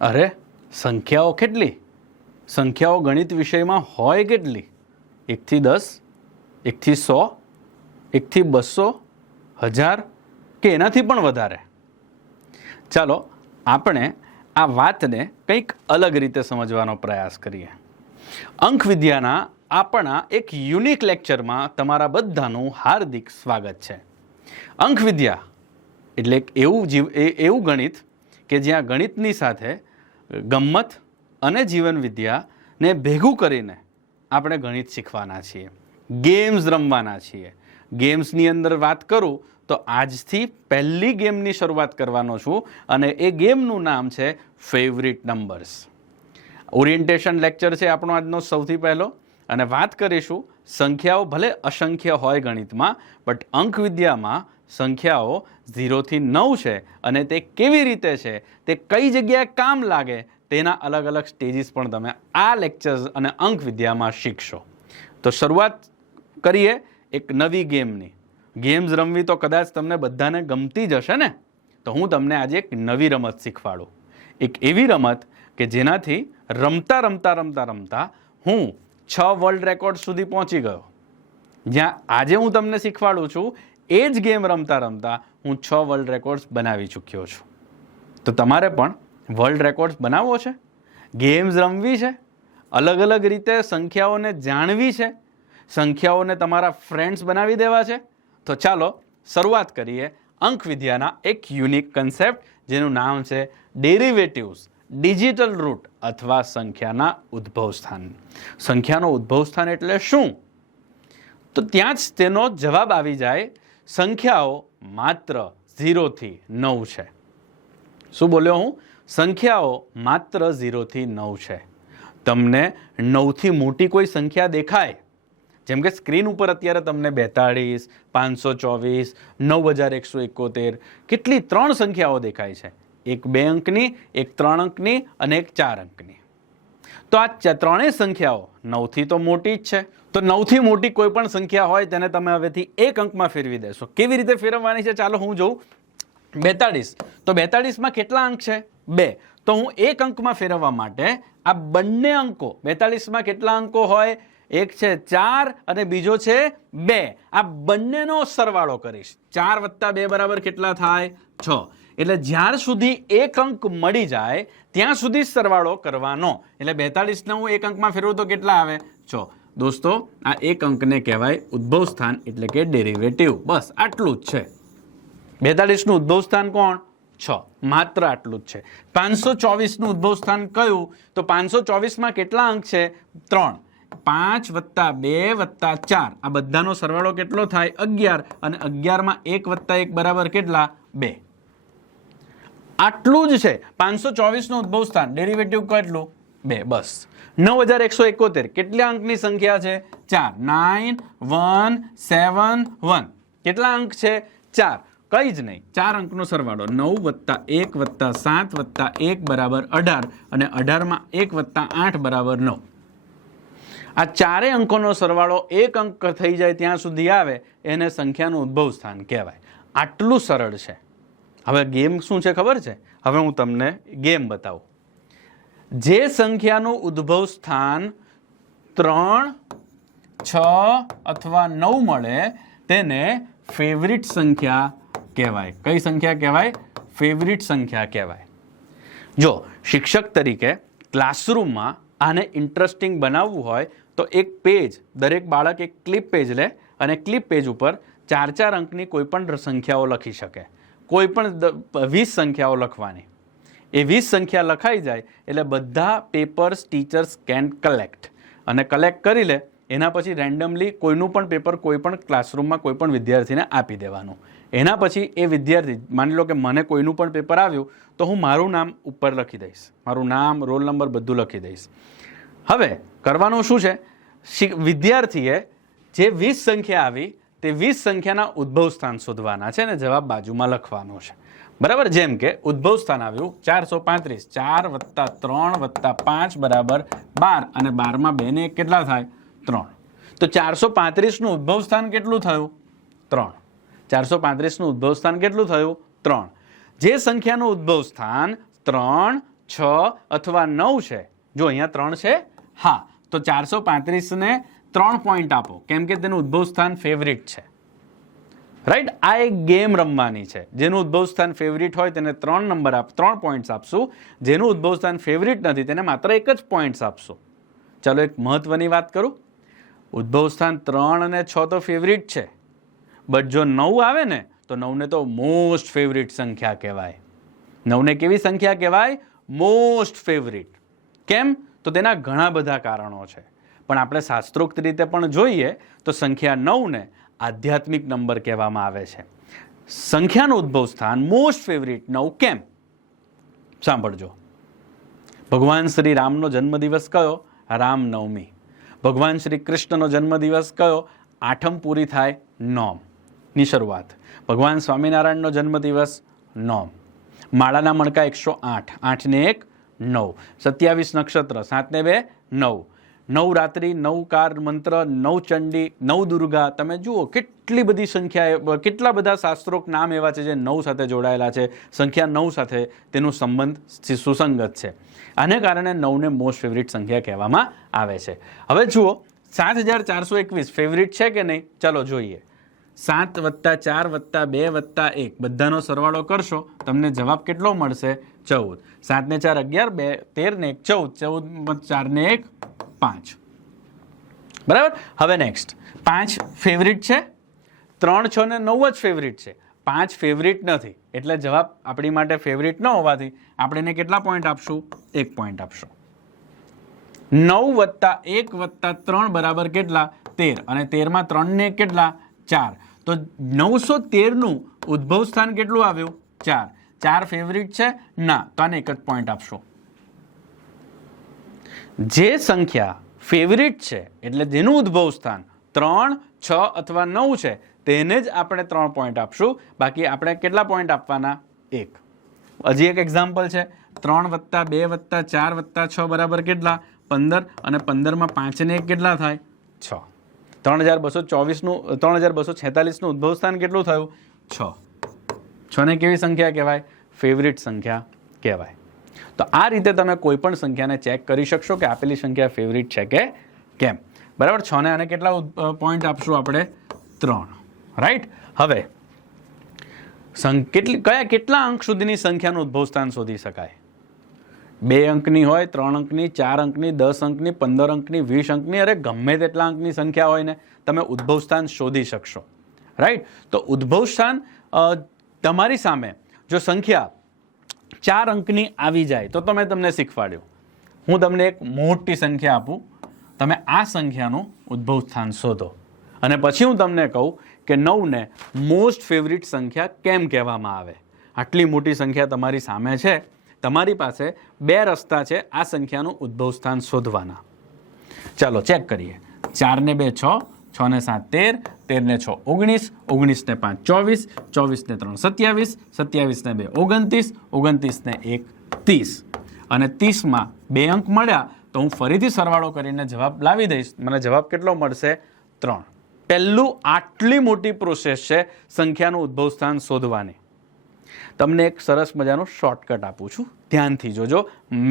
અરે સંખ્યાઓ કેટલી? સંખ્યાઓ ગણિત વિષયમાં હોય કેટલી? 1 થી 10, 1 થી 100, 1 થી 200, 1000 કે એનાથી પણ વધારે? ચાલો આપણે આ વાતને કંઈક અલગ રીતે સમજવાનો પ્રયાસ કરીએ. અંક વિદ્યાના આપણા એક યુનિક લેક્ચરમાં તમારા બધાનું હાર્દિક સ્વાગત છે. અંક વિદ્યા એટલે એવું ગણિત કે જ્યાં ગણિતની સાથે ગમ્મત અને જીવન વિદ્યાને ભેગું કરીને આપણે ગણિત શીખવાના છીએ, ગેમ્સ રમવાના છીએ. ગેમ્સની અંદર વાત કરું તો આજથી પહેલી ગેમની શરૂઆત કરવાનો છું અને એ ગેમનું નામ છે ફેવરિટ નંબર્સ. ઓરિએન્ટેશન લેક્ચર છે આપણો આજનો સૌથી પહેલો અને વાત કરીશું સંખ્યાઓ ભલે અસંખ્ય હોય ગણિતમાં, બટ અંક વિદ્યામાં સંખ્યાઓ 0 થી 9 છે અને તે કેવી રીતે છે, તે કઈ જગ્યાએ કામ લાગે, તેના અલગ અલગ સ્ટેજીસ પણ તમે આ લેક્ચર્સ અને અંક વિદ્યામાં શીખશો. તો શરૂઆત કરીએ એક નવી ગેમની. ગેમ્સ રમવી તો કદાચ તમને બધાને ગમતી જ હશે ને. તો હું તમને આજે એક નવી રમત શીખવાડું, એક એવી રમત કે જેનાથી રમતા રમતા રમતા રમતા હું 6 વર્લ્ડ રેકોર્ડ સુધી પહોંચી ગયો. જ્યાં આજે હું તમને શીખવાડું છું એ જ ગેમ રમતા રમતા હું 6 વર્લ્ડ રેકોર્ડ્સ બનાવી ચૂક્યો છું. તો તમારે પણ વર્લ્ડ રેકોર્ડ્સ બનાવવો છે, ગેમ્સ રમવી છે, અલગ અલગ રીતે સંખ્યાઓને જાણવી છે, સંખ્યાઓને તમારા ફ્રેન્ડ્સ બનાવી દેવા છે. તો ચાલો શરૂઆત કરીએ અંક વિદ્યાના એક યુનિક કન્સેપ્ટ જેનું નામ છે ડેરિવેટિવ્સ, ડિજિટલ રૂટ અથવા સંખ્યાના ઉદ્ભવ સ્થાન. સંખ્યાનો ઉદ્ભવ સ્થાન એટલે શું? તો ત્યાં જ તેનો જવાબ આવી જાય. સંખ્યાઓ માત્ર 0 થી 9 છે. શું બોલ્યો હું? સંખ્યાઓ માત્ર 0 થી 9 છે. તમને 9 થી મોટી કોઈ સંખ્યા દેખાય? જેમ કે સ્ક્રીન ઉપર અત્યારે તમને 42, 524, 9171, કેટલી 3 સંખ્યાઓ દેખાય છે. એક 2 અંકની, એક 3 અંકની અને એક 4 અંકની. તો આ ત્રણેય સંખ્યાઓ 9 થી તો મોટી જ છે. તો 9 થી મોટી કોઈ પણ સંખ્યા હોય તેને તમે હવેથી એક અંકમાં ફેરવી દેશો. કેવી રીતે ફેરવવાની છે ચાલો હું જોઉં. 42, તો 42માં કેટલા અંક છે? 2. તો હું એક અંકમાં ફેરવવા માટે આ બંને અંકો, 42માં કેટલા અંકો હોય? એક છે 4 અને બીજો છે 2. આ બંનેનો સરવાળો કરીશ. 4 + 2 બરાબર કેટલા થાય? 6. એટલે જ્યાર સુધી એક અંક મળી જાય ત્યાં સુધી સરવાળો કરવાનો. એટલે 42ને હું એક અંકમાં ફેરવું તો કેટલા આવે? 6. દોસ્તો આ એક અંકને કહેવાય ઉદ્ભવ સ્થાન એટલે કે ડેરિવેટિવ. બસ આટલું જ છે. 42નું ઉદ્ભવ સ્થાન કોણ? 6. માત્ર આટલું જ છે. 524નું ઉદ્ભવ સ્થાન કયું? તો 524માં કેટલા અંક છે? 3. 5 + 2 + 4 આ બધાનો સરવાળો કેટલો થાય? 11. અને 11માં 1 + 1 બરાબર કેટલા? 2. આટલું જ છે. 524નું ઉદ્ભવ સ્થાન, ડેરિવેટિવ કેટલું? 2. બસ. 9171 કેટલા અંકની સંખ્યા છે? 4. 9 1 7 1 કેટલા અંક છે? 4. કઈ જ નહીં, 4 અંકનો સરવાળો. 9 + 1 + 7 + 1 બરાબર 18 અને 18માં 1 + 8 બરાબર 9. આ ચારે અંકોનો સરવાળો એક અંક થઈ જાય ત્યાં સુધી આવે એને સંખ્યાનું ઉદ્ભવ સ્થાન કહેવાય. આટલું સરળ છે. હવે ગેમ શું છે ખબર છે? હવે હું તમને ગેમ બતાવું. જે સંખ્યાનું ઉદ્ભવ સ્થાન 3, 6 અથવા 9 મળે તેને ફેવરિટ સંખ્યા કહેવાય. કઈ સંખ્યા કહેવાય? ફેવરિટ સંખ્યા કહેવાય. જો શિક્ષક તરીકે ક્લાસરૂમમાં આને ઇન્ટરેસ્ટિંગ બનાવવું હોય તો એક પેજ, દરેક બાળક એક ક્લિપ પેજ લે અને ક્લિપ પેજ ઉપર 4 અંકની કોઈ પણ સંખ્યાઓ લખી શકે. કોઈ પણ 20 સંખ્યાઓ લખવાની. એ 20 સંખ્યા લખાઈ જાય એટલે બધા પેપર્સ ટીચર્સ કેન કલેક્ટ અને કલેક્ટ કરી લે. એના પછી રેન્ડમલી કોઈનું પણ પેપર કોઈ પણ ક્લાસરૂમમાં કોઈ પણ વિદ્યાર્થીને આપી દેવાનું. એના પછી એ વિદ્યાર્થી, માની લો કે મને કોઈનું પણ પેપર આવ્યું તો હું મારું નામ ઉપર લખી દઈશ. મારું નામ, રોલ નંબર બધું લખી દઈશ. હવે કરવાનું શું છે? વિદ્યાર્થીએ જે 20 સંખ્યા આવી તે 20 સંખ્યાના ઉદ્ભવ સ્થાન શોધવાના છે અને જવાબ બાજુમાં લખવાનો છે. બરાબર? જેમ કે ઉદ્ભવ સ્થાન આવ્યું 435. 4 + 3 + 5 બરાબર 12 અને 12માં 2 ને કેટલા થાય? 3. તો 435નું ઉદ્ભવ સ્થાન કેટલું થયું? 3. 435નું ઉદ્ભવ સ્થાન કેટલું થયું? 3. જે સંખ્યાનું ઉદ્ભવ સ્થાન 3, 6 અથવા 9 છે, જો અહીંયા 3 છે, હા, તો 435 ને 3 પોઈન્ટ આપો, કેમ કે તેનું ઉદ્ભવ સ્થાન ફેવરિટ છે. રાઈટ, આ એક ગેમ રમવાની છે. જેનું ઉદ્ભવ સ્થાન ફેવરિટ હોય તેને 3 પોઈન્ટ્સ આપશું. જેનું ઉદ્ભવ સ્થાન ફેવરિટ નથી તેને માત્ર 1 જ પોઈન્ટ્સ આપશું. ચાલો એક મહત્વની વાત કરું. ઉદ્ભવ સ્થાન 3 અને 6 તો ફેવરિટ છે, બટ જો 9 આવે ને તો 9 ને તો મોસ્ટ ફેવરિટ સંખ્યા કહેવાય. 9 ને કેવી સંખ્યા કહેવાય? Most favourite. કેમ? તો તેના ઘણા બધા કારણો છે, પણ આપણે શાસ્ત્રોક્ત રીતે પણ જોઈએ તો સંખ્યા 9 ને આધ્યાત્મિક નંબર કહેવામાં આવે છે. સંખ્યાનું ઉદ્ભવ સ્થાન મોસ્ટ ફેવરિટ 9 કેમ? સાંભળજો. ભગવાન શ્રી રામનો જન્મદિવસ કયો? રામનવમી. ભગવાન શ્રી કૃષ્ણનો જન્મદિવસ કયો? 8મ પૂરી થાય 9 ની શરૂઆત. ભગવાન સ્વામિનારાયણનો જન્મદિવસ 9. માળાના મણકા 108, 8 ને 1 9. 27 નક્ષત્ર, 7 ને 2 9. નવરાત્રિ, 9 કાર મંત્ર, 9 ચંડી, 9 દુર્ગા. તમે જુઓ કેટલી બધી સંખ્યા, કેટલા બધા શાસ્ત્રોક નામ એવા છે જે 9 સાથે જોડાયેલા છે. સંખ્યા 9 સાથે તેનો સંબંધ સુસંગત છે. આને કારણે 9 ને મોસ્ટ ફેવરિટ સંખ્યા કહેવામાં આવે છે. હવે જુઓ 7421 ફેવરિટ છે કે નહીં? ચાલો જોઈએ. 7 + 4 + 2 + 1 બધાનો સરવાળો કરશો તમને જવાબ કેટલો મળશે? 14. 7 ને 4 11, 2 13 ને 1 14, 14 4 ને 1 5. બરાબર. હવે નેક્સ્ટ 5 ફેવરિટ છે, 3 6 ને 9 જ ફેવરિટ છે. 5 ફેવરિટ નથી, એટલે જવાબ આપણી માટે ફેવરિટ ન હોવાથી આપણે એને કેટલા પોઈન્ટ આપશું? 1 પોઈન્ટ આપશું. 9 + 1 + 3 બરાબર કેટલા? 13. અને 13 માં 3 ને કેટલા? 4. તો 913 નું ઉદ્ભવ સ્થાન કેટલું આવ્યું? 4. 4 ફેવરિટ છે? ના, તો આને 1 જ પોઈન્ટ આપશો. જે સંખ્યા ફેવરિટ છે એટલે જેનું ઉદ્ભવ સ્થાન 3, 6 અથવા 9 છે તેને જ આપણે 3 પોઈન્ટ આપશું. બાકી આપણે કેટલા પોઈન્ટ આપવાના? 1. હજી એક એક્ઝામ્પલ છે. 3 + 2 + 4 + 6 બરાબર કેટલા? 15. અને 15 માં 5 ને 1 કેટલા થાય? 6. 3246 નું ઉદ્ભવ સ્થાન કેટલું થયું? 6. 6 ને કેવી સંખ્યા કહેવાય? ફેવરિટ સંખ્યા કહેવાય. તો આ રીતે તમે કોઈ પણ સંખ્યાને ચેક કરી શકશો કે આપેલી સંખ્યા ફેવરિટ છે કે કેમ. બરાબર. 6 ને આને કેટલા પોઈન્ટ આપશું આપણે? 3. રાઈટ. હવે કેટલા અંક સુધીની સંખ્યાનું ઉદ્ભવ સ્થાન શોધી શકાય? 2 અંકની હોય, 3 અંકની, 4 અંકની, 10 અંકની, 15 અંકની, 20 અંકની, અરે ગમે તેટલા અંકની સંખ્યા હોય ને તમે ઉદ્ભવ સ્થાન શોધી શકશો. રાઈટ. તો ઉદ્ભવ સ્થાન તમારી સામે જો સંખ્યા 4 અંકની આવી જાય તો તમને શીખવાડ્યું. હું તમને એક મોટી સંખ્યા આપું, તમે આ સંખ્યાનું ઉદ્ભવ સ્થાન શોધો અને પછી હું તમને કહું કે 9 ને મોસ્ટ ફેવરિટ સંખ્યા કેમ કહેવામાં આવે. આટલી મોટી સંખ્યા તમારી સામે છે, તમારી પાસે 2 રસ્તા છે આ સંખ્યાનું ઉદ્ભવ સ્થાન શોધવાના. ચાલો ચેક કરીએ. 4 ને 2 6, 6 ને 7 13, 13 ને 6 19, 19 ને 5 24, 24 ને 3 27, 27 ને 2 29, 29 ને 1 30. અને 30 માં 2 અંક મળ્યા તો હું ફરીથી સરવાળો કરીને જવાબ લાવી દઈશ. મને જવાબ કેટલો મળશે? 3. પહેલું આટલી મોટી પ્રોસેસ છે સંખ્યાનું ઉદ્ભવ સ્થાન શોધવાની. તમને એક સરસ મજાનું શોર્ટકટ આપું છું, ધ્યાનથી જોજો.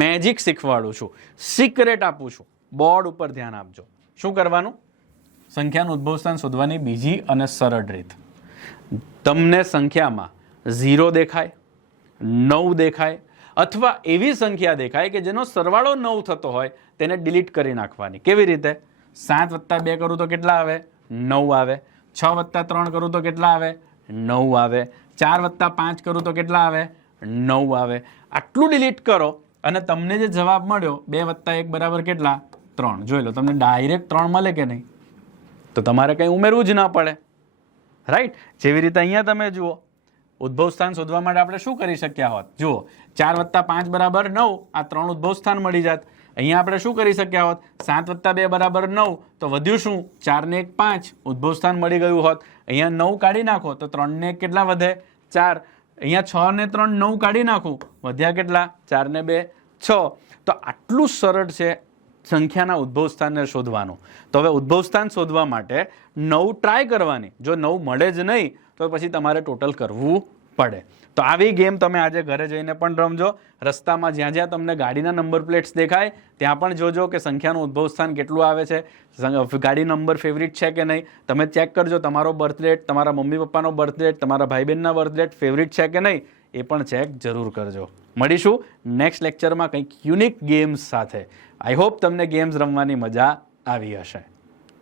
મેજિક શીખવાડું છું, સિક્રેટ આપું છું. બોર્ડ ઉપર ધ્યાન આપજો. શું કરવાનું? સંખ્યાનું ઉદ્ભવ સ્થાન શોધવાની બીજી અને સરળ રીત. તમને સંખ્યામાં 0 દેખાય, 9 દેખાય અથવા એવી સંખ્યા દેખાય કે જેનો સરવાળો 9 થતો હોય તેને ડિલીટ કરી નાખવાની. કેવી રીતે? 7 + 2 કરું તો કેટલા આવે? 9 આવે. 6 + 3 કરું તો કેટલા આવે? 9 આવે. 4 + 5 કરું તો કેટલા આવે? 9 આવે. આટલું ડિલીટ કરો અને તમને જે જવાબ મળ્યો 2 + 1 બરાબર કેટલા? 3. જોઈ લો, તમને ડાયરેક્ટ 3 મળે કે નહીં? તો તમારે કંઈ ઉમેરવું જ ના પડે. રાઈટ. જેવી રીતે અહીંયા તમે જુઓ, ઉદ્ભવ સ્થાન શોધવા માટે આપણે શું કરી શક્યા હોત? જુઓ, 4 + 5 બરાબર 9, આ 3 ઉદ્ભવ સ્થાન મળી જાત. અહીંયા આપણે શું કરી શક્યા હોત? 7 + 2 બરાબર 9, તો વધ્યું શું? 4 ને 1 5, ઉદ્ભવ સ્થાન મળી ગયું હોત. અહીંયા 9 કાઢી નાખો તો 3 ને 1 કેટલા વધે? 4. અહીંયા 6 ને 3 9 કાઢી નાખું, વધ્યા કેટલા? 4 ને 2 6. તો આટલું સરળ છે સંખ્યાના ઉદ્ભવ સ્થાનને શોધવાનું. તો હવે ઉદ્ભવ સ્થાન શોધવા માટે 9 ટ્રાય કરવાની. જો 9 મળે જ નહીં તો પછી તમારે ટોટલ કરવું પડે. તો આવી ગેમ તમે આજે ઘરે જઈને પણ રમજો. રસ્તામાં જ્યાં જ્યાં તમને ગાડીના નંબર પ્લેટ્સ દેખાય ત્યાં પણ જોજો કે સંખ્યાનું ઉદ્ભવ સ્થાન કેટલું આવે છે, ગાડી નંબર ફેવરિટ છે કે નહીં. તમે ચેક કરજો તમારો બર્થ ડેટ, તમારા મમ્મી પપ્પાનો બર્થ ડેટ, તમારા ભાઈ બહેનના બર્થ ડેટ ફેવરિટ છે કે નહીં એ પણ ચેક જરૂર કરજો. મળીશું નેક્સ્ટ લેક્ચરમાં કંઈક યુનિક ગેમ્સ સાથે. આઈ હોપ તમને ગેમ્સ રમવાની મજા આવી હશે.